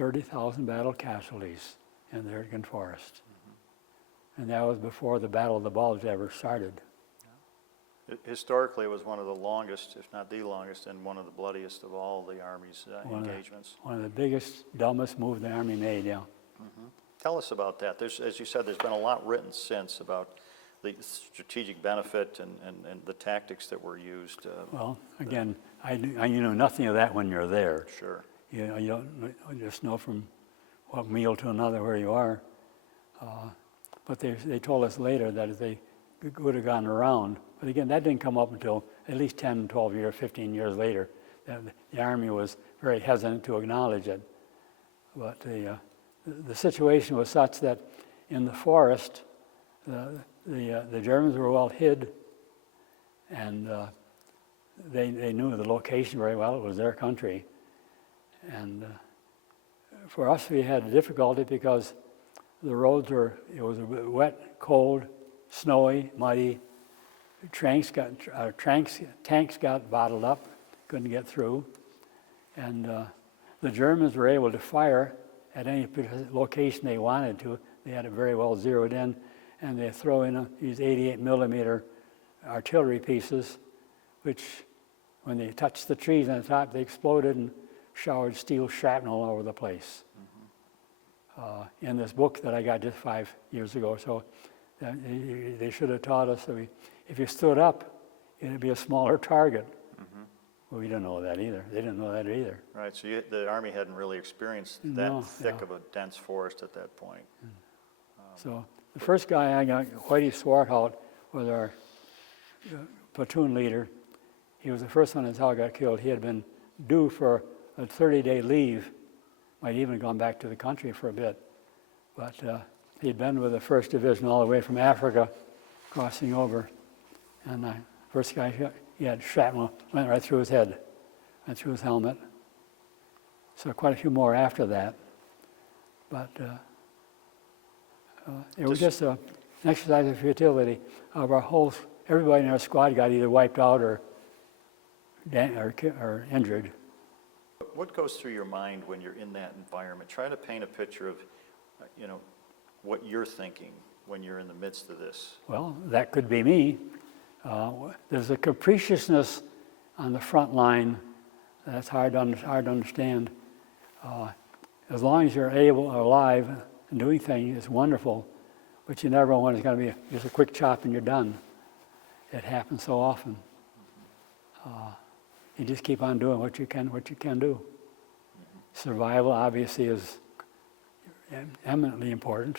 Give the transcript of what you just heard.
30,000 battle casualties in the Oregon forest. And that was before the Battle of the Bulge ever started. Historically, it was one of the longest, if not the longest, and one of the bloodiest of all the Army's engagements. One of the biggest, dumbest moves the Army made, yeah. Tell us about that. As you said, there's been a lot written since about the strategic benefit and the tactics that were used. Well, again, you know nothing of that when you're there. Sure. You don't just know from one meal to another where you are. But they told us later that if they would have gone around, but again, that didn't come up until at least 10, 12 years, 15 years later. The Army was very hesitant to acknowledge it. But the situation was such that in the forest, the Germans were well hid, and they knew the location very well. It was their country. And for us, we had a difficulty because the roads it was wet, cold, snowy, muddy. Tanks got bottled up, couldn't get through. And the Germans were able to fire at any location they wanted to. They had it very well zeroed in, and they throw in these 88 millimeter artillery pieces, which when they touched the trees on the top, they exploded and showered steel shrapnel all over the place. In this book that I got just 5 years ago, so they should have taught us that if you stood up, it'd be a smaller target. Well, we didn't know that either. They didn't know that either. Right, so the Army hadn't really experienced that thick of a dense forest at that point. So the first guy I got, Whitey Swarthout, was our platoon leader. He was the first one until I got killed. He had been due for a 30-day leave. Might even gone back to the country for a bit. But he'd been with the 1st Division all the way from Africa, crossing over. And the first guy, he had shrapnel, went right through his head, went through his helmet. So quite a few more after that. But it was just an exercise of futility of everybody in our squad got either wiped out or injured. What goes through your mind when you're in that environment? Try to paint a picture of, what you're thinking when you're in the midst of this. Well, that could be me. There's a capriciousness on the front line that's hard to understand. As long as you're alive and doing things, it's wonderful, but you never want it's going to be just a quick chop and you're done. It happens so often. You just keep on doing what you can do. Survival obviously is eminently important.